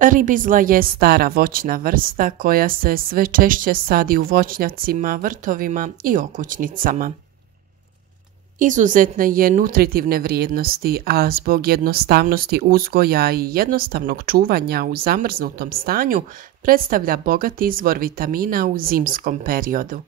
Ribizla je stara voćna vrsta koja se sve češće sadi u voćnjacima, vrtovima i okućnicama. Izuzetne je nutritivne vrijednosti, a zbog jednostavnosti uzgoja i jednostavnog čuvanja u zamrznutom stanju predstavlja bogat izvor vitamina u zimskom periodu.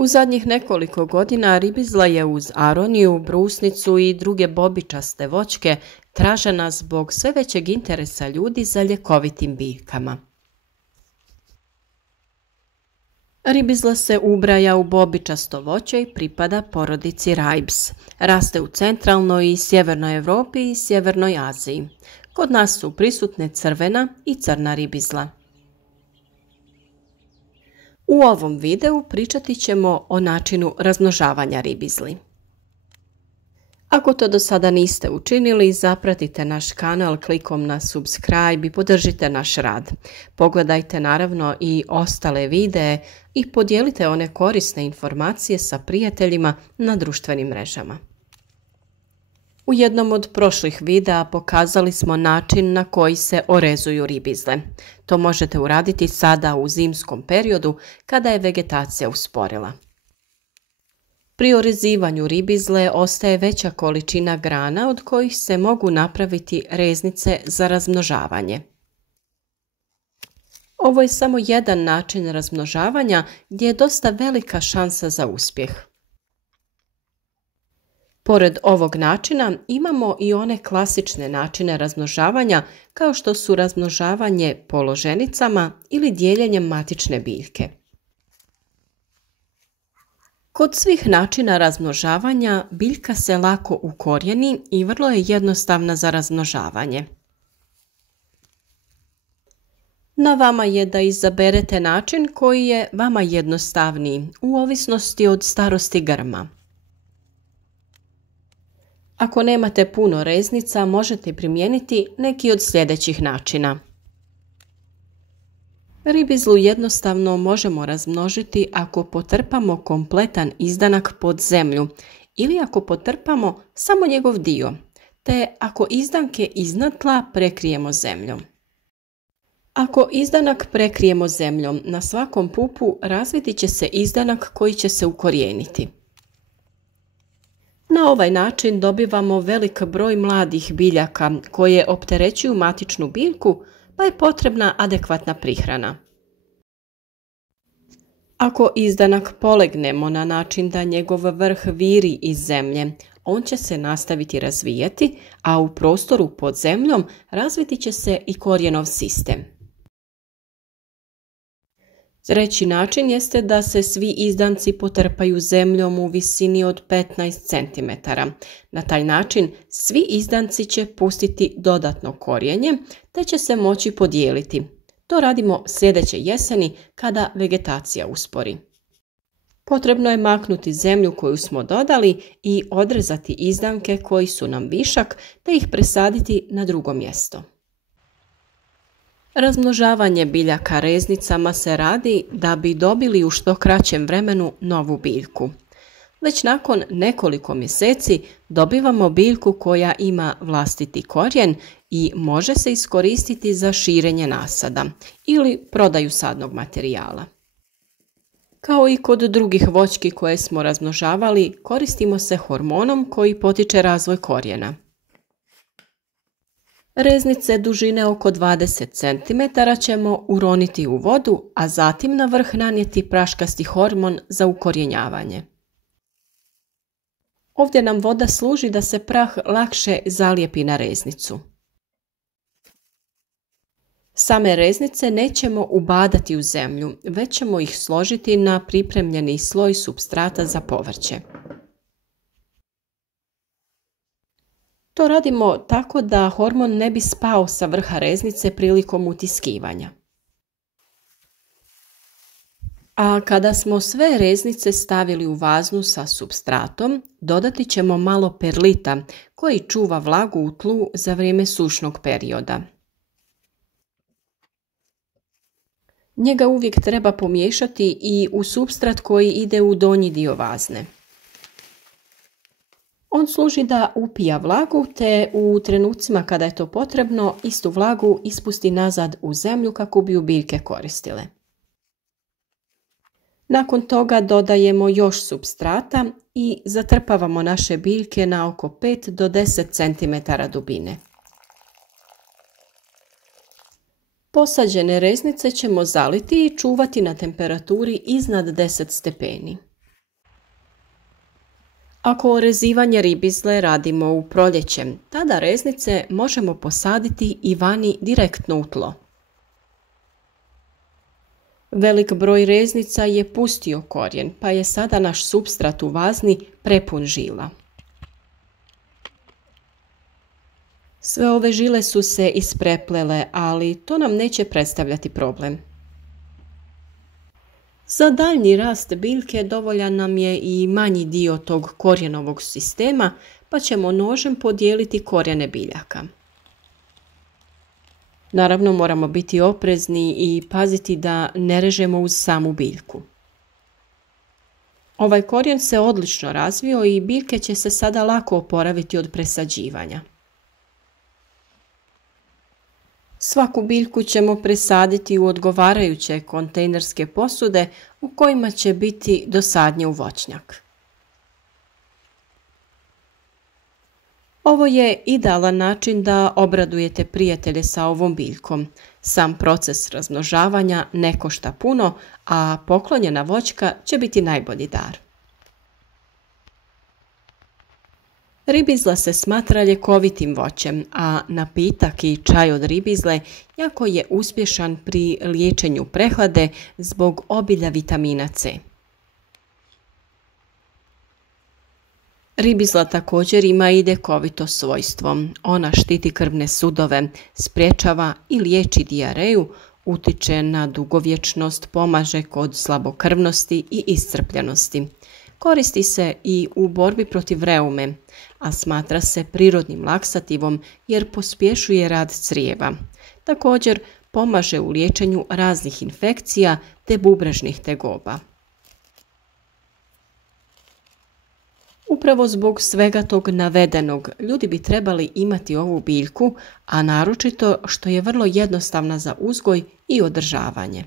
U zadnjih nekoliko godina ribizla je uz aroniju, brusnicu i druge bobičaste voćke tražena zbog sve većeg interesa ljudi za ljekovitim biljkama. Ribizla se ubraja u bobičasto voće i pripada porodici Ribes. Raste u centralnoj i sjevernoj Europi i sjevernoj Aziji. Kod nas su prisutne crvena i crna ribizla. U ovom videu pričati ćemo o načinu razmnožavanja ribizli. Ako to do sada niste učinili, zapratite naš kanal klikom na subscribe i podržite naš rad. Pogledajte naravno i ostale videe i podijelite one korisne informacije sa prijateljima na društvenim mrežama. U jednom od prošlih videa pokazali smo način na koji se orezuju ribizle. To možete uraditi sada u zimskom periodu kada je vegetacija usporila. Pri orezivanju ribizle ostaje veća količina grana od kojih se mogu napraviti reznice za razmnožavanje. Ovo je samo jedan način razmnožavanja gdje je dosta velika šansa za uspjeh. Pored ovog načina imamo i one klasične načine razmnožavanja kao što su razmnožavanje položenicama ili dijeljenjem matične biljke. Kod svih načina razmnožavanja biljka se lako ukorijeni i vrlo je jednostavna za razmnožavanje. Na vama je da izaberete način koji je vama jednostavniji u ovisnosti od starosti grma. Ako nemate puno reznica, možete primijeniti neki od sljedećih načina. Ribizlu jednostavno možemo razmnožiti ako potrpamo kompletan izdanak pod zemlju ili ako potrpamo samo njegov dio, te ako izdanke iznad tla prekrijemo zemljom. Ako izdanak prekrijemo zemljom, na svakom pupu razviti će se izdanak koji će se ukorijeniti. Na ovaj način dobivamo velik broj mladih biljaka koje opterećuju matičnu biljku, pa je potrebna adekvatna prihrana. Ako izdanak polegnemo na način da njegov vrh viri iz zemlje, on će se nastaviti razvijati, a u prostoru pod zemljom razviti će se i korijenov sistem. Treći način jeste da se svi izdanci potrpaju zemljom u visini od 15 cm. Na taj način svi izdanci će pustiti dodatno korijenje, te će se moći podijeliti. To radimo sljedeće jeseni kada vegetacija uspori. Potrebno je maknuti zemlju koju smo dodali i odrezati izdanke koji su nam višak, te ih presaditi na drugo mjesto. Razmnožavanje biljaka reznicama se radi da bi dobili u što kraćem vremenu novu biljku. Već nakon nekoliko mjeseci dobivamo biljku koja ima vlastiti korijen i može se iskoristiti za širenje nasada ili prodaju sadnog materijala. Kao i kod drugih voćki koje smo razmnožavali, koristimo se hormonom koji potiče razvoj korijena. Reznice dužine oko 20 cm ćemo uroniti u vodu, a zatim na vrh nanijeti praškasti hormon za ukorjenjavanje. Ovdje nam voda služi da se prah lakše zalijepi na reznicu. Same reznice nećemo ubadati u zemlju, već ćemo ih složiti na pripremljeni sloj supstrata za povrće. To radimo tako da hormon ne bi spao sa vrha reznice prilikom utiskivanja. A kada smo sve reznice stavili u vaznu sa supstratom, dodati ćemo malo perlita koji čuva vlagu u tlu za vrijeme sušnog perioda. Njega uvijek treba pomiješati i u supstrat koji ide u donji dio vazne. On služi da upija vlagu te u trenucima kada je to potrebno istu vlagu ispusti nazad u zemlju kako bi ju biljke koristile. Nakon toga dodajemo još supstrata i zatrpavamo naše biljke na oko 5 do 10 cm dubine. Posađene reznice ćemo zaliti i čuvati na temperaturi iznad 10 stepeni. Ako orezivanje ribizle radimo u proljeće, tada reznice možemo posaditi i vani direktno u tlo. Velik broj reznica je pustio korijen, pa je sada naš supstrat u vazni prepun žila. Sve ove žile su se ispreplele, ali to nam neće predstavljati problem. Za daljnji rast biljke dovoljan nam je i manji dio tog korijenovog sistema, pa ćemo nožem podijeliti korijene biljaka. Naravno, moramo biti oprezni i paziti da ne režemo uz samu biljku. Ovaj korijen se odlično razvio i biljke će se sada lako oporaviti od presađivanja. Svaku biljku ćemo presaditi u odgovarajuće kontejnerske posude u kojima će biti do sadnje u voćnjak. Ovo je idealan način da obradujete prijatelje sa ovom biljkom. Sam proces razmnožavanja ne košta puno, a poklonjena voćka će biti najbolji dar. Ribizla se smatra ljekovitim voćem, a napitak i čaj od ribizle jako je uspješan pri liječenju prehlade zbog obilja vitamina C. Ribizla također ima i ljekovito svojstvo. Ona štiti krvne sudove, sprječava i liječi dijareju, utiče na dugovječnost, pomaže kod slabokrvnosti i iscrpljenosti. Koristi se i u borbi protiv reume, a smatra se prirodnim laksativom jer pospješuje rad crijeva. Također pomaže u liječenju raznih infekcija te bubrežnih tegoba. Upravo zbog svega tog navedenog, ljudi bi trebali imati ovu biljku, a naročito što je vrlo jednostavna za uzgoj i održavanje.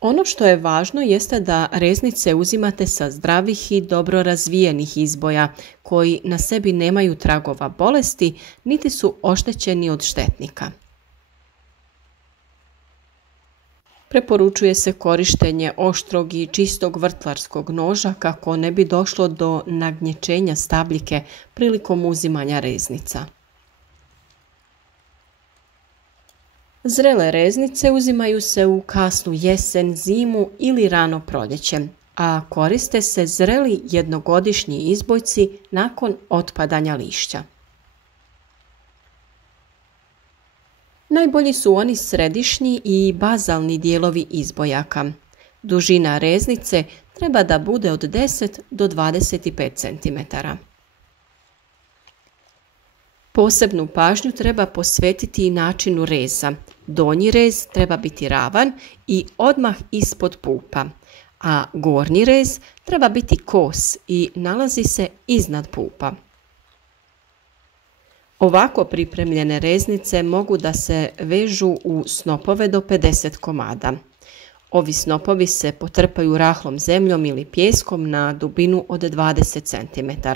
Ono što je važno jeste da reznice uzimate sa zdravih i dobro razvijenih izboja koji na sebi nemaju tragova bolesti niti su oštećeni od štetnika. Preporučuje se korištenje oštrog i čistog vrtlarskog noža kako ne bi došlo do nagnječenja stabljike prilikom uzimanja reznica. Zrele reznice uzimaju se u kasnu jesen, zimu ili rano proljeće, a koriste se zreli jednogodišnji izbojci nakon otpadanja lišća. Najbolji su oni središnji i bazalni dijelovi izbojaka. Dužina reznice treba da bude od 10 do 25 cm. Posebnu pažnju treba posvetiti i načinu reza. Donji rez treba biti ravan i odmah ispod pupa, a gornji rez treba biti kos i nalazi se iznad pupa. Ovako pripremljene reznice mogu da se vežu u snopove do 50 komada. Ovi snopovi se potrpaju rahlom zemljom ili pijeskom na dubinu od 20 cm,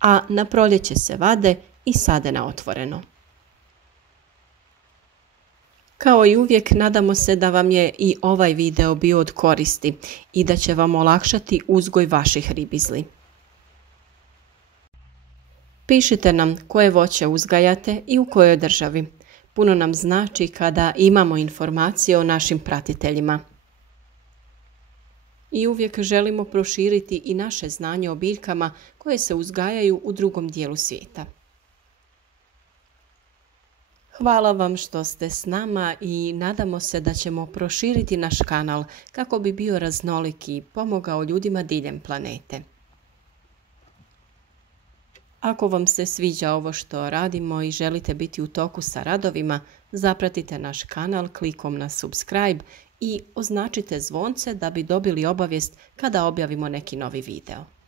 a na proljeće se vade i sade na otvoreno. Kao i uvijek, nadamo se da vam je i ovaj video bio od koristi i da će vam olakšati uzgoj vaših ribizli. Pišite nam koje voće uzgajate i u kojoj državi. Puno nam znači kada imamo informacije o našim pratiteljima. I uvijek želimo proširiti i naše znanje o biljkama koje se uzgajaju u drugom dijelu svijeta. Hvala vam što ste s nama i nadamo se da ćemo proširiti naš kanal kako bi bio raznolik i pomogao ljudima diljem planete. Ako vam se sviđa ovo što radimo i želite biti u toku sa radovima, zapratite naš kanal klikom na subscribe i označite zvonce da bi dobili obavijest kada objavimo neki novi video.